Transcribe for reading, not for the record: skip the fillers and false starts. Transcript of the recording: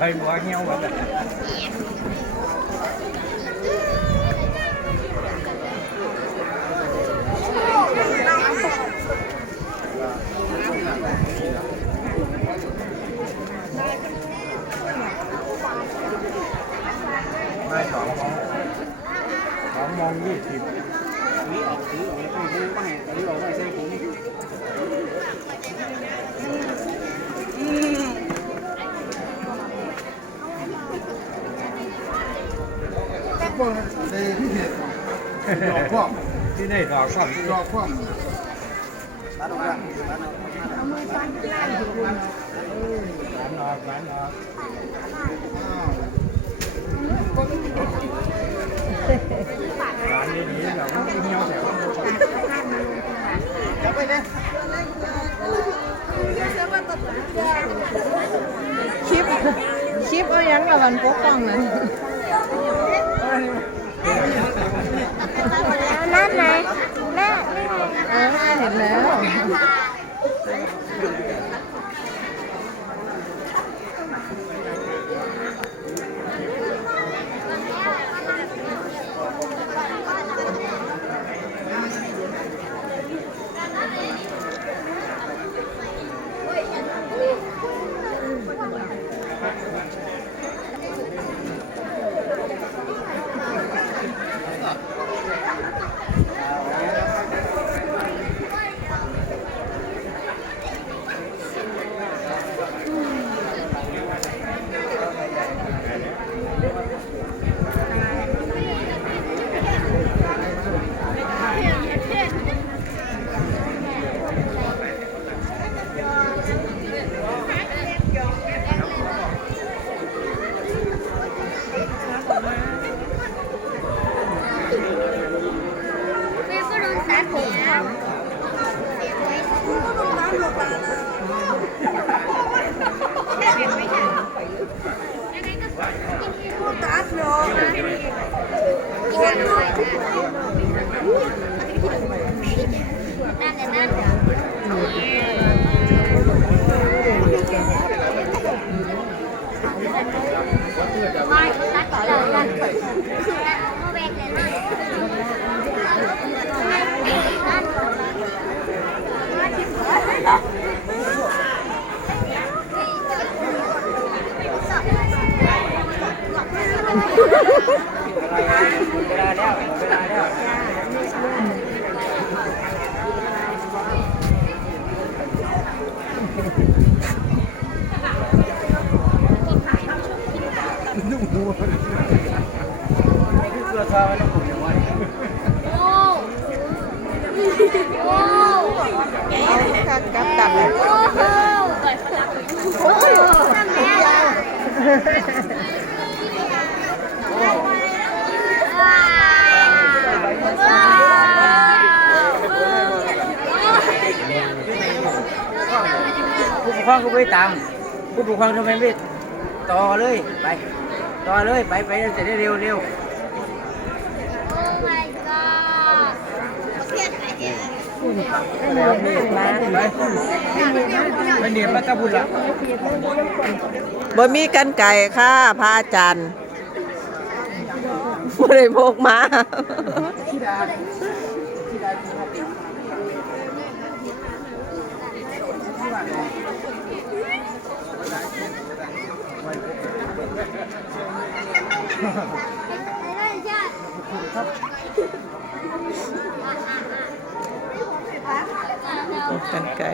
Hay quá nhau vậy. Maiของมอง20นี่ออกซื้อออกแล้วไปดูก็ให้ซื้อออกไปใส่ถุงพวกในที่เหตุดอกพวกที่ได้ดอกพวกดอกพวกร้านออกร้านออกร้านนี้เราไม่เงี้ยวแถวจะไปเนี่ยคลิปเอายังกับวันปกป้องนะนั่นไงแม่เห็นแล้วกับตับเลยผู้ปกครองก็ไปตามผู้ปกครองทำไมไม่ต่อเลยไปต่อเลยไปจะได้เร็วไม่เนียบมาตะบุญละ บ่มีกันไก่ค่ะพระอาจารย์บ่ได้พกมากันไก่